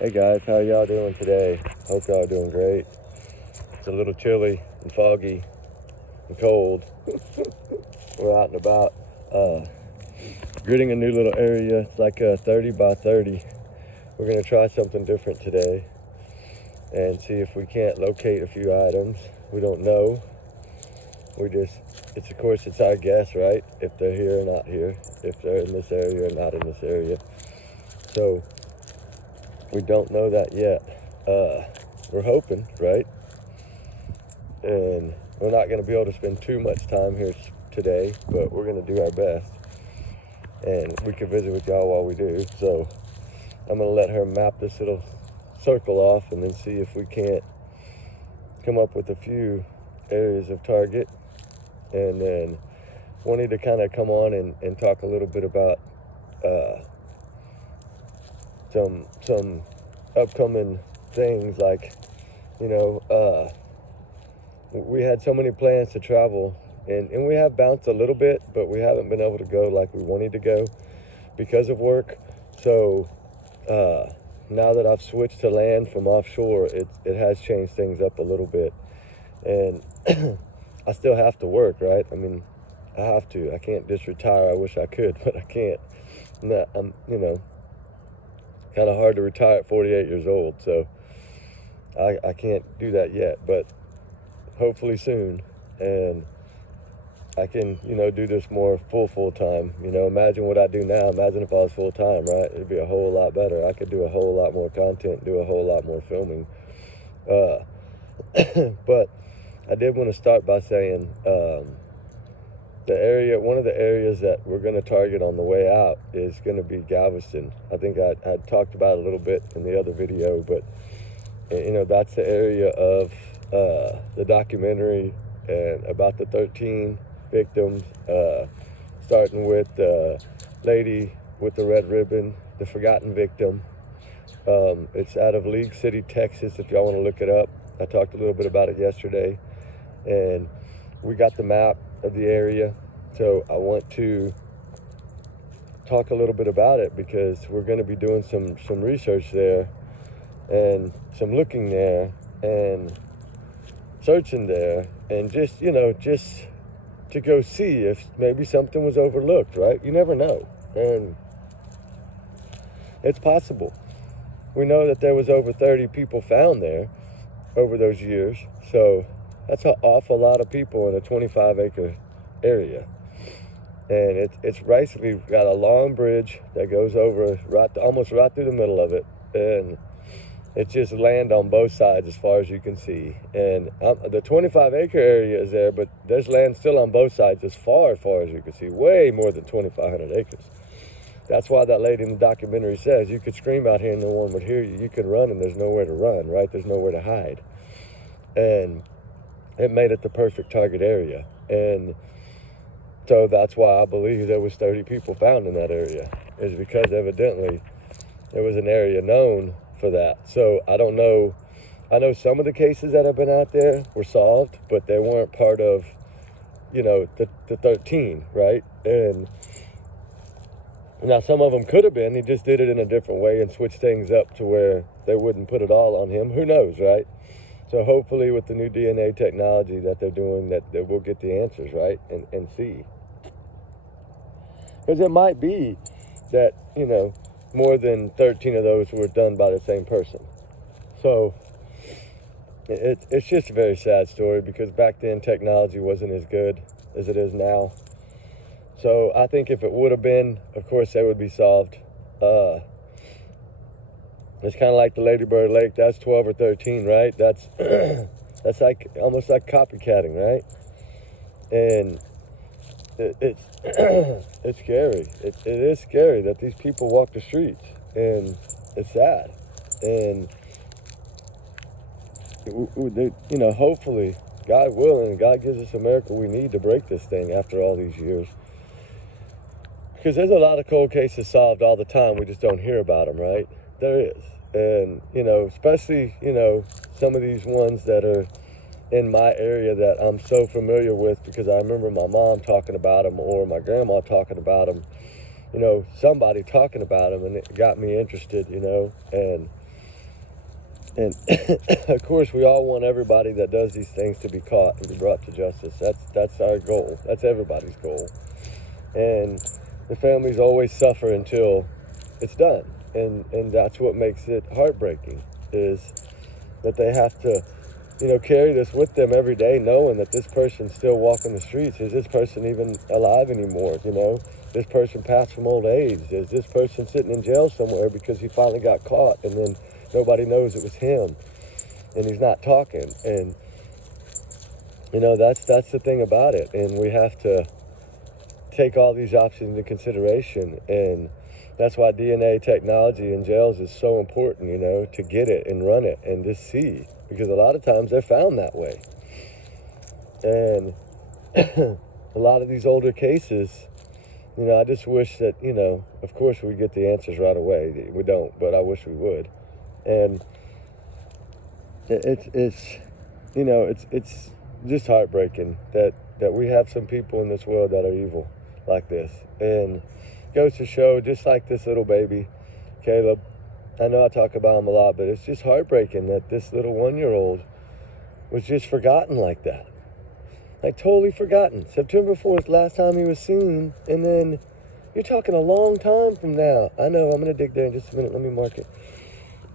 Hey guys, how y'all doing today? Hope y'all doing great. It's a little chilly and foggy and cold. We're out and about, gritting a new little area. It's like a 30 by 30. We're gonna try something different today and see if we can't locate a few items. We don't know. Of course, it's our guess, right? If they're here or not here, if they're in this area or not in this area. So we don't know that yet. We're hoping, right? And we're not going to be able to spend too much time here today, but we're going to do our best. And we can visit with y'all while we do. So I'm going to let her map this little circle off and then see if we can't come up with a few areas of target. And then wanted to kind of come on and talk a little bit about some upcoming things, like, we had so many plans to travel, and we have bounced a little bit, but we haven't been able to go like we wanted to go because of work. So now that I've switched to land from offshore, it has changed things up a little bit. And I still have to work, right? I mean, I have to. I can't just retire. I wish I could, but I can't. I'm kind of hard to retire at 48 years old, so I can't do that yet, but hopefully soon. And I can, do this more full time. Imagine what I do now. Imagine if I was full time, right? It'd be a whole lot better. I could do a whole lot more content, do a whole lot more filming. But I did want to start by saying one of the areas that we're going to target on the way out is going to be Galveston. I think I talked about it a little bit in the other video, but that's the area of the documentary and about the 13 victims, starting with the lady with the red ribbon, the forgotten victim. It's out of League City, Texas, if y'all want to look it up. I talked a little bit about it yesterday, and we got the map of the area. So I want to talk a little bit about it because we're going to be doing some research there and some looking there and searching there, and just to go see if maybe something was overlooked, right? You never know. And it's possible. We know that there was over 30 people found there over those years. So that's an awful lot of people in a 25-acre area. And it's basically got a long bridge that goes over almost right through the middle of it. And it's just land on both sides as far as you can see. And the 25-acre area is there, but there's land still on both sides as far as you can see, way more than 2,500 acres. That's why that lady in the documentary says you could scream out here and no one would hear you. You could run and there's nowhere to run, right? There's nowhere to hide. And it made it the perfect target area. And so that's why I believe there was 30 people found in that area, is because evidently there was an area known for that. So I don't know. I know some of the cases that have been out there were solved, but they weren't part of, the 13, right? And now some of them could have been. He just did it in a different way and switched things up to where they wouldn't put it all on him. Who knows, right? So hopefully with the new DNA technology that they're doing, that we'll get the answers, right? And see. Because it might be that, more than 13 of those were done by the same person. So it's just a very sad story, because back then technology wasn't as good as it is now. So I think if it would have been, of course, they would be solved. It's kind of like the Lady Bird Lake. That's 12 or 13, right? That's that's like almost like copycatting, right? And it's it's scary. It is scary that these people walk the streets, and it's sad. And hopefully, God willing, God gives us a miracle we need to break this thing after all these years. Because there's a lot of cold cases solved all the time. We just don't hear about them, right? There is. And, especially, some of these ones that are in my area that I'm so familiar with, because I remember my mom talking about them or my grandma talking about them, somebody talking about them, and it got me interested, and And of course, we all want everybody that does these things to be caught and be brought to justice. That's our goal. That's everybody's goal. And the families always suffer until it's done. And that's what makes it heartbreaking, is that they have to, carry this with them every day, knowing that this person's still walking the streets. Is this person even alive anymore? This person passed from old age. Is this person sitting in jail somewhere because he finally got caught and then nobody knows it was him and he's not talking? And that's the thing about it. And we have to take all these options into consideration. And that's why DNA technology in jails is so important, to get it and run it and just see, because a lot of times they're found that way. And a lot of these older cases, I just wish that, of course we get the answers right away. We don't, but I wish we would. And it's just heartbreaking that we have some people in this world that are evil like this. And goes to show, just like this little baby, Caleb, I know I talk about him a lot, but it's just heartbreaking that this little 1-year-old was just forgotten like that. Like totally forgotten. September 4th, last time he was seen, and then you're talking a long time from now. I know, I'm going to dig there in just a minute. Let me mark it.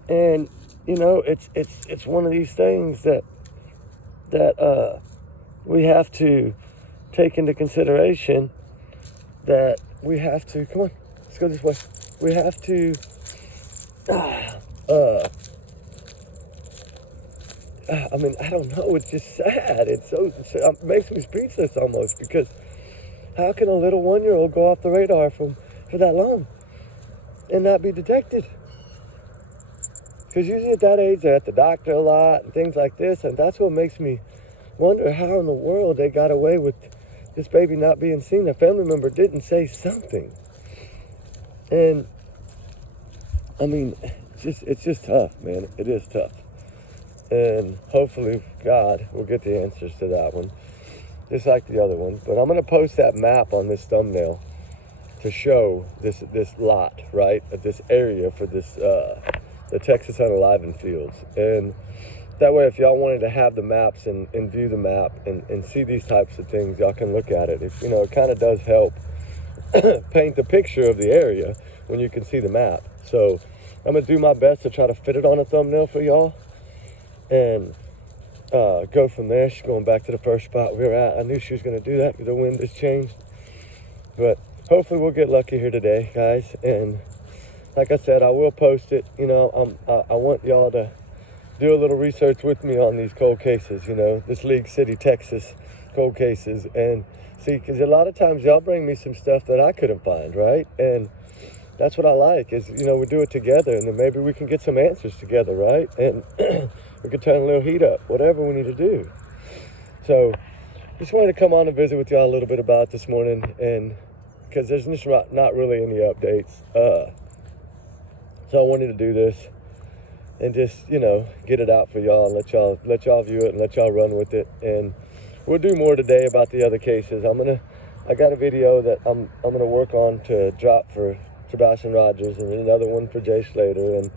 And, it's one of these things that we have to take into consideration, that we have to, come on, let's go this way. We have to, I don't know, it's just sad. It makes me speechless almost, because how can a little 1-year-old go off the radar for that long and not be detected? Because usually at that age, they're at the doctor a lot and things like this, and that's what makes me wonder how in the world they got away with this baby not being seen. A family member didn't say something. And, it's just tough, man. It is tough. And hopefully, God will get the answers to that one, just like the other one. But I'm going to post that map on this thumbnail to show this lot, right, at this area for this, the Texas Unalivened Fields. And that way, if y'all wanted to have the maps and view the map and see these types of things, y'all can look at it. If, it kind of does help paint the picture of the area when you can see the map. So I'm going to do my best to try to fit it on a thumbnail for y'all and go from there. She's going back to the first spot we were at. I knew she was going to do that because the wind has changed. But hopefully we'll get lucky here today, guys. And like I said, I will post it. I want y'all to do a little research with me on these cold cases, this League City, Texas cold cases. And see, because a lot of times y'all bring me some stuff that I couldn't find, right? And that's what I like is, we do it together, and then maybe we can get some answers together, right? And we can turn a little heat up, whatever we need to do. So just wanted to come on and visit with y'all a little bit about this morning, and because there's just not really any updates. So I wanted to do this and just, get it out for y'all and let y'all view it and let y'all run with it. And we'll do more today about the other cases. I got a video that I'm gonna work on to drop for Sebastian Rogers, and another one for Jay Slater, and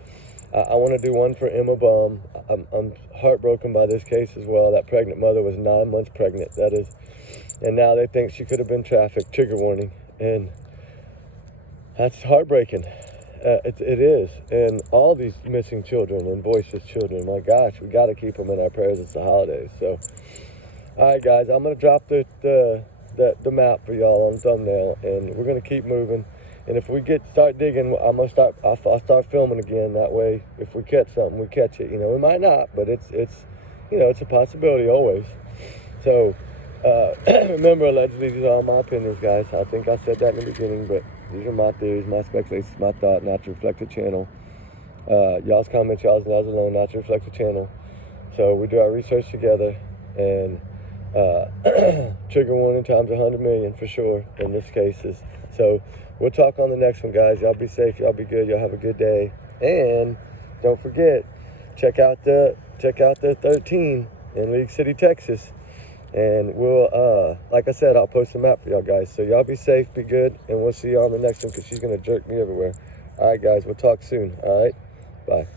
I want to do one for Emma Baum. I'm heartbroken by this case as well. That pregnant mother was 9 months pregnant. That is, and now they think she could have been trafficked. Trigger warning, and that's heartbreaking. It is, and all these missing children and voiceless children. My gosh, we got to keep them in our prayers. It's the holidays. So, all right, guys, I'm gonna drop the map for y'all on thumbnail, and we're gonna keep moving. And if we start digging, I'll start filming again. That way, if we catch something, we catch it. We might not, but it's a possibility always. So remember, allegedly, these are all my opinions, guys. I think I said that in the beginning, but these are my theories, my speculations, my thought, not to reflect the channel. Y'all's comments, y'all's alone, not to reflect the channel. So we do our research together, and trigger warning times 100 million for sure in this cases. So we'll talk on the next one, guys. Y'all be safe. Y'all be good. Y'all have a good day. And don't forget, check out the 13 in League City, Texas. And we'll, like I said, I'll post a map for y'all guys. So y'all be safe, be good, and we'll see you on the next one because she's going to jerk me everywhere. All right, guys, we'll talk soon. All right, bye.